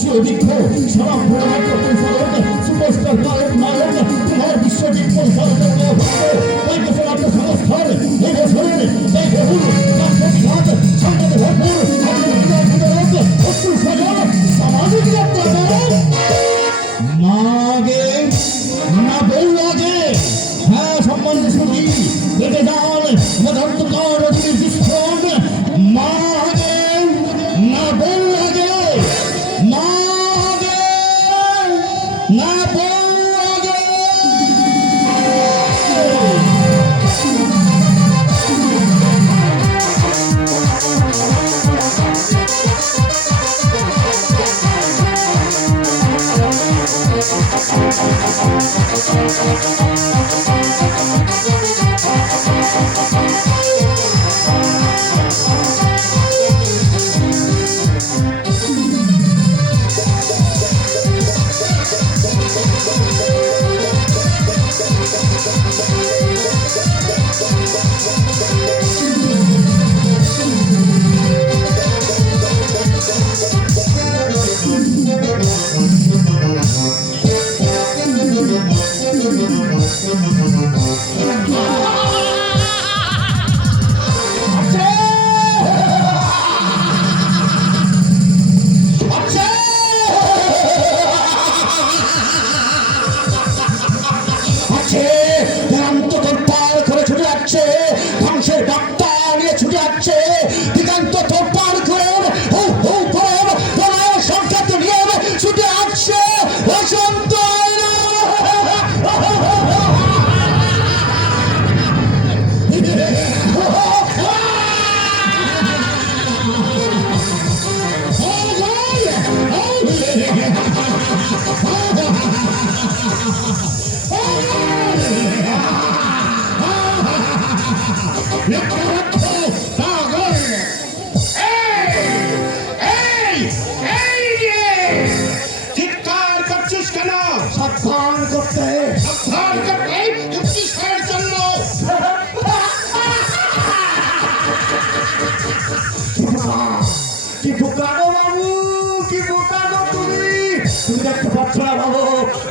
সুদীর্ঘ সারা পরিবার পরিচালক সুপারস্টার গায়ক নায়ক তোমার বিশ্বজিৎ পরিচালকের এই বছর সংস্থার এই বছরের এই বহুল প্রতিঘাত সংবাদে ভরপুর সামাজিক না আগে না বউ আগে হ্যাঁ সম্মান সুখী দেখে যান মধান্তকার দৃষ্টিকোণ মা আগে না বউ আগে মা আগে না বউ আগে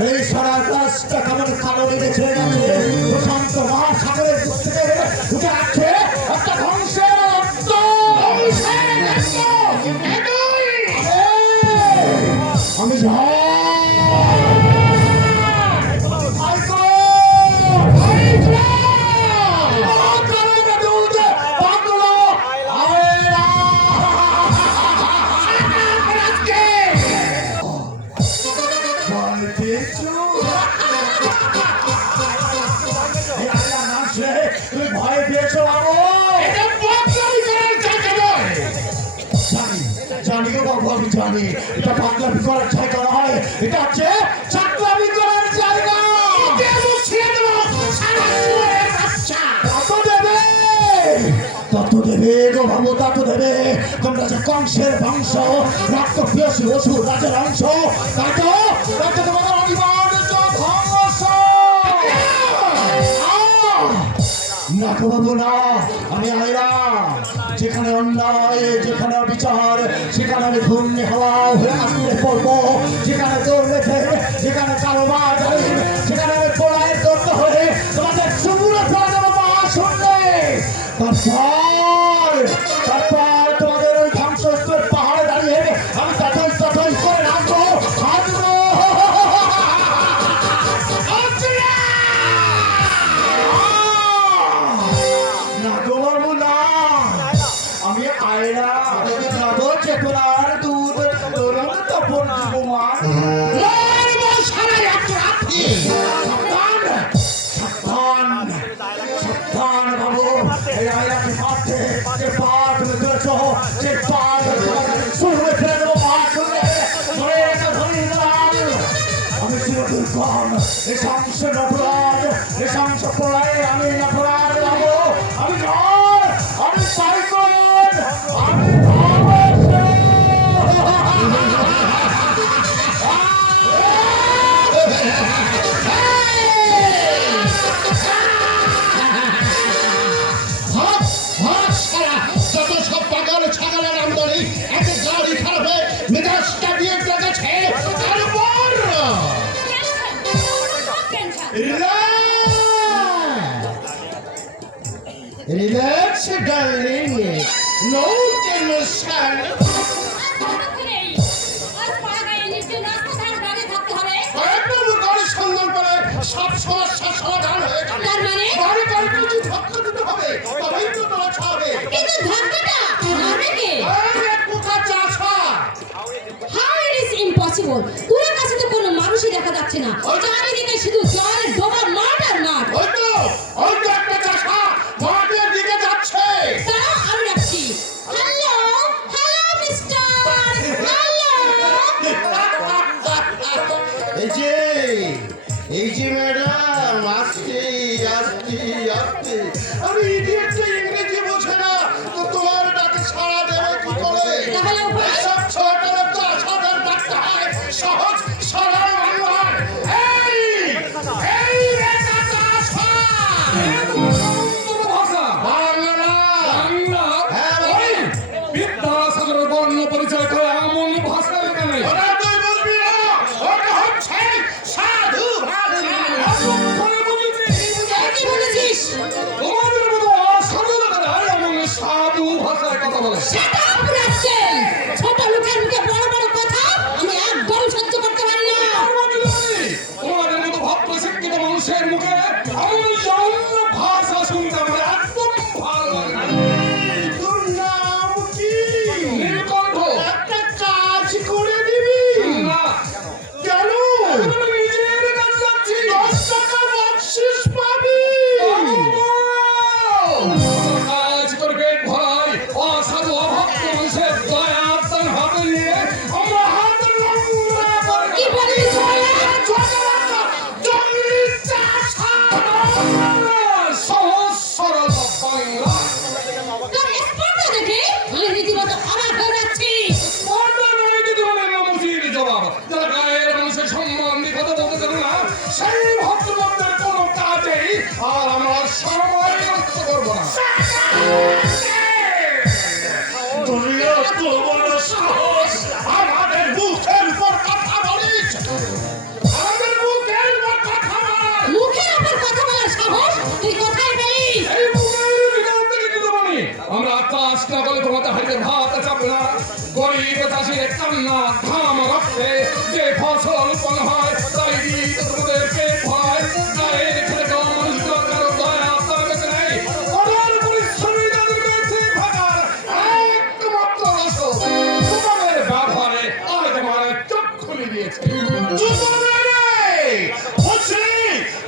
এই সারা গাছটা কেমন কালো লেগেছে প্রশান্ত মহাসাগরের দিক থেকে উঠে আসছে একটা ধ্বংসের আমি জানি এটা পাগলামি করার জায়গা নয়, এটা হচ্ছে চাকলামি করার জায়গা। তত দেবে গো ভাবো, তত দেবে। তোমরা যে কংসের বংশ, রক্ত পিয়াসী অসুর রাজের অংশ, তাই তো তোমাদের অনিবার্য ধ্বংস। না গো বাবু না, আমি আয়রা। যেখানে অন্যায়, যেখানে অবিচার, সেখানে আমি ঘূর্ণি হাওয়া হয়ে আঁকড়ে পড়বো। যেখানে দৌড়েছে, যেখানে কারোবার, সেখানে আমি পোড়ায় দৌড়তে হয়ে তোমাদের চুমুরে ফেলে দেবো মহাশূন্যে। তারপর তোমাদের ওই ধ্বংসস্তূপের পাহাড়ে দাঁড়িয়ে আমি ততই করে রাখবো, হাঁটবো। না গো বাবু না, আমি আয়রা যাবো চেতনার দুধ তরুণ তপন কুমার। সাবধান বাবু, এই আয়রাকে পাঠে যে পাঠ তুমি করেছ, যে পাঠ শুরু ফেলে দেবো আমি চিরদুর্গম, এই সংস নপরাধ, এই সংস পড়ায় আমি নপরাধ বাবু। আমি নয়, আমি সাইকন, আমি যত সব রিল্যাক্স ডার্লিং, নো টেনশন। একদম গাড়ির সন্ধান করে সব সমস্যার সমাধান হয়ে যাবে। গাড়ি গাড়ি কিছু ধাক্কা দিতে হবে, তবেই তো তোরা খাবে। কোথা চাষা? তোর কাছে তো কোনো মানুষই দেখা যাচ্ছে না, চারিদিকে শুধু জলের ডোবা, মাঠ আর মাঠ। ওই তো একটা চাষা মাঠের দিকে যাচ্ছে। তাও আমি রাখছি। Hello hello mister, hello. এই যে ম্যাডাম, আসতে আসতে আসতে। আমি ইডিয়েটটা ইংরেজি বোঝে না, তো তোমার ডাকে সাড়া দেবে কি করে? তাহলে উপায়? সব ছোটরা তো আসাদের ডাকতে হয়, সহজ সরল মানুষ। এই রে চাষা! বাংলা! হ্যাঁ, ভাই। বিদ্যাসাগরের বর্ণ পরিচয় করে এমন ভাষা এখানে ওরা তুই বুঝবি না, ওটা হচ্ছে সাধু ভাষা। কি বলেছিস? তোমাদের মতো অসাধু লোকেরা এমন সাধু ভাষায় কথা বলে। Shut up, rascal! ছোট লোকের মুখে বড় বড় কথা আমি একদম সহ্য করতে পারি না। তোমাদের মতো ভদ্র শিক্ষিত মানুষের মুখে এমন জঘন্য ভাষা শুনতে আমার একদম ভালো লাগে না। তোর নাম কি? নীলকণ্ঠ। একটা কাজ করে দিবি? না, কেন? এখন আমি নিজের কাছে যাচ্ছি। 10 টাকা বকশিশ পাবি। কাজ করে পেট ভরাই অসাধু অভক্ত মানুষের দয়া আত্মার হাতে নিয়ে আমরা হাত নোংরা করে কি বললি ছোড়া? জঙ্গলি চাষা! সহজ সরল বাংলা। তোর স্পর্ধা দেখে আমি রীতিমতো অবাক হয়ে যাচ্ছি। পর্দা নয় দিতে হবে মুচির জবাব। যারা গায়ের মানুষের সম্মান দিয়ে কথা বলতে জানে না, সেই ভদ্রলোকদের কোনো কাজেই আর আমরা সময় নষ্ট করবো না। তুমি এত বড় সাহস আমাদের মুখের উপর কথা বলিস? আমাদের মুখের উপর কথা বল! মুখের উপর কথা বলার সাহস তুই কোথায় পেলি? এই মুখের ভিতর থেকে দিতে পারি। আমরা চাষ না বলে তোমাদের হাতে ভাত চাপে না। গরিব চাষির কান্না ঘাম রক্তে যে ফসল উৎপন্ন হয় তাই দিয়ে তোমাদের পেট ভয়। গায়ের খেতে খাওয়া মানুষগুলো কারো দয়া আপনার কাছে নেই। কঠোর পরিশ্রমী তাদের বেঁচে থাকার একমাত্র রসদ তোমাদের ব্যবহারে আজ আমার চোখ খুলে দিয়েছে। জুতো মেরে! বলছি,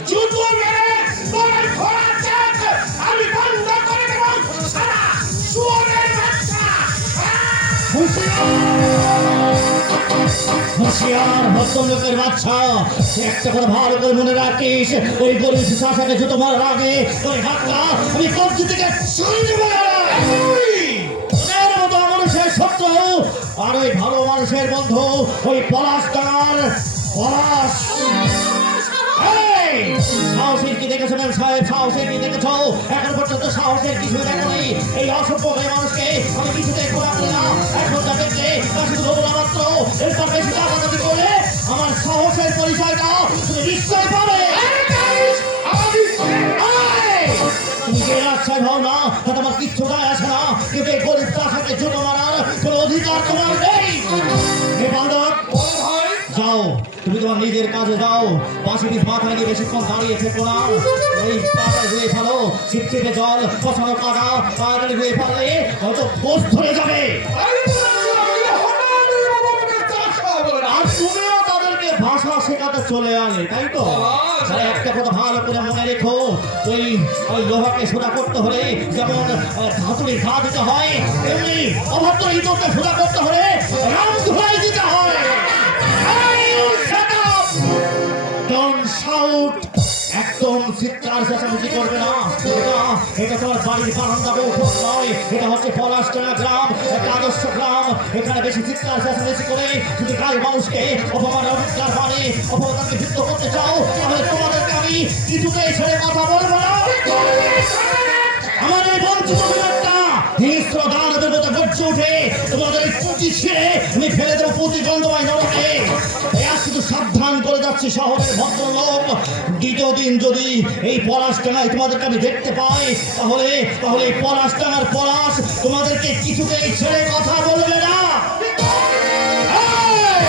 জুতো মেরে তোমার ঘোড়া চাক আমি বন্ধ করে দেব! সারা শুয়োরের বাচ্চা! হুঁশিয়ার ভদ্রলোকের বাচ্চা, একটা কথা ভালো করে মনে রাখিস, ওই গরিব চাষাকে জুতো মারার আগে ওই হাতটা আমি কবজি থেকে সরিয়ে দেবো। তোদের মতো মানুষের শত্রু আর ওই ভালো মানুষের বন্ধু ওই পলাশ ডাঙার পলাশ। এই, সাহসের কি দেখেছো ম্যাম সাহেব? সাহসের কি দেখেছো? এখন পর্যন্ত সাহসের কিছু দেখোনি। এই অসভ্য হয়ে মানুষকে আমি কিছুতে খোলা করি না। এখন তাদেরকে তা শুধু বলবো না মাত্র, এরপর বেশি টাকাটাকি করে আমার সাহসের পরিচয়টা তুমি নিশ্চয় পাবে। তুমি যে রাস্তায় ভাও না তাতে আমার কিচ্ছু যায় আসে না, কিন্তু এই গরিব চাষাকে জুতো মারার কোনো অধিকার তোমার নেই। হে বান্ধব, বল ভাই, যাও, তুমি তোমার নিজের কাজে যাও। পাশে পিস মাথা নিয়ে বেশিক্ষণ দাঁড়িয়ে থেকো না। ওই পাতা ধুয়ে ফেলো, ছিপছিপে জল, পছানো কাদা পায়ে ধুয়ে ফেললে হয়তো পোষ ধরে যাবে। আর তুমিও তাদেরকে ভাষা শেখাতে চলে আনে, তাই তো? তাহলে একটা কথা ভালো করে মনে রেখো, ওই ওই লোহাকে সোজা করতে হলে যেমন ধাতুরে ঘা দিতে হয়, তেমনি অভদ্র ইঁদুরকে সোজা করতে হলে রাম ধুলাই দিতে হয়। Don't shout! একদম চিৎকার চেঁচামেচি করবে না। এটা তোমার বাড়ির বারান্দা বৈঠক নয়, এটা হচ্ছে পলাশডাঙ্গা গ্রাম, একটা আদর্শ গ্রাম। এখানে বেশি চিৎকার চেঁচামেচি করে যদি গায়ের মানুষকে অপমানের অধিকার মানে অপমানকে যুক্ত করতে চাও, তাহলে তোমাদেরকে আমি কিছুতেই ছেড়ে কথা বলবো না। আমার এই বঞ্চিত বিরাটটা হিংস্র দানবের মতো গর্জে উঠে তোমাদের এই পুঁতি ছিঁড়ে আমি ফেলে দেবো পুঁতি গন্ধময় নরকে। শুধু সাবধান করে যাচ্ছি। বিরাশি শহরের ভদ্রলোক, দ্বিতীয় দিন যদি এই পলাশডাঙ্গায় তোমাদেরকে আমি দেখতে পাই, তাহলে তাহলে এই পলাশডাঙ্গার পলাশ তোমাদেরকে কিছুতেই ছেড়ে কথা বলবে না। এই!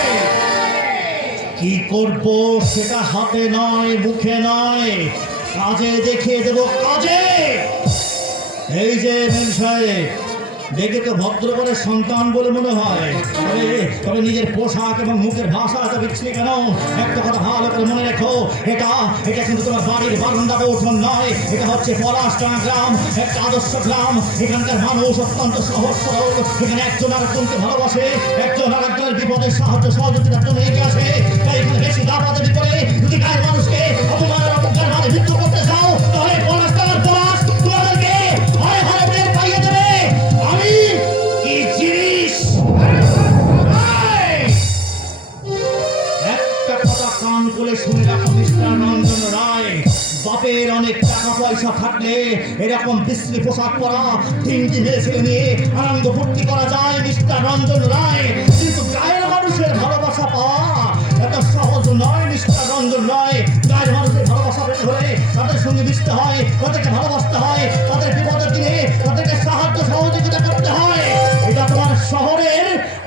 কি করব সেটা হাতে নয়, মুখে নয়, কাজে দেখিয়ে দেব, কাজে। এই যে মেম সাহেব, দেখে তো ভদ্রঘরের সন্তান বলে মনে হয়, তবে নিজের পোশাক এবং মুখের ভাষা এত বিচ্ছিরি কেন? একটা কথা ভালো করে মনে রেখো, এটা এটা কিন্তু তোমার বাড়ির বারান্দা বা উঠোন নয়, এটা হচ্ছে পলাশডাঙ্গা গ্রাম, একটা আদর্শ গ্রাম। এখানকার মানুষ অত্যন্ত সহজ সরল, এখানে একজন আরেকজনকে ভালোবাসে, একজন আরেকজনের বিপদের সাহায্য সহযোগিতার জন্য এগিয়ে আসে। তাই এখানে বেশি দাবাদাবি করে যদি গায়ের মানুষকে অপমানের অপকার মানে মৃত্যু করতে চাও, তাহলে পলাশডাঙ্গার পলাশ তোমাদেরকে হয় হয় বের পাইয়ে দেবে। আমি কি জিনিস? একটা কথা কান করে শুনে রাখো মিস্টার রঞ্জন রায়, বাপের অনেক টাকা পয়সা থাকলে এরকম বিশ্রী পোশাক পরা তিনটি মেয়ে ছেলে নিয়ে আনন্দ ফুর্তি করা যায় মিস্টার রঞ্জন রায়, কিন্তু গায়ের মানুষের ভালোবাসা পাওয়া এত সহজ নয় মিস্টার রঞ্জন রায়। গায়ের মানুষের ভালোবাসা পেতে হলে তাদের সঙ্গে মিশতে হয়, তাদেরকে ভালোবাসতে হয়, তাদের বিপদের দিনে তাদেরকে সাহায্য সহযোগিতা করতে হয়। এটা তোমার শহরের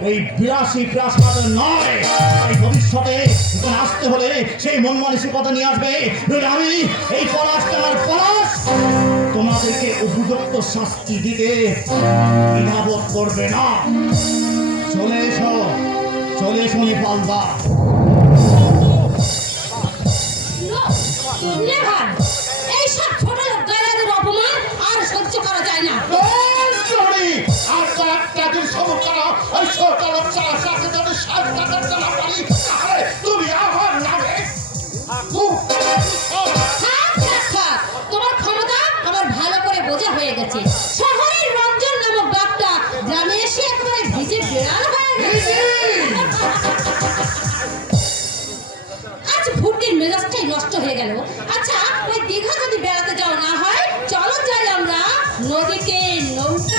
এই বিলাসী প্রাসাদ নয়। তাই ভবিষ্যতে এখানে আসতে হলে সেই মন মানসিকতা নিয়ে আসবে। নইলে আমি এই পলাশডাঙ্গার পলাশ তোমাদেরকে উপযুক্ত শাস্তি দিতে দ্বিধাবোধ করবে না। চলে এসো, চলে এসো নেপালদা। নেভার, এইসব ছোট লোক গালাদের অপমান আর সহ্য করা যায় না। আর কয়েকটা দিন সবুর করো, ওই ছোট লোক ছাড়া সাথে যদি সাজটা করতে না পারি, তাহলে তুমি আমার নামে থাক, তোমার ক্ষমতা আমার ভালো করে বোঝা হয়ে গেছে। শহরের রঞ্জন নামক বাপটা গ্রামে এসে একেবারে ভিজে বেড়াল হয়ে গেছে। আজ ফুটির মেজাজটাই নষ্ট হয়ে গেল। আচ্ছা, ওই দীঘা যদি বেড়াতে যাও না হয়, চলো যাই আমরা নদীতে নৌকা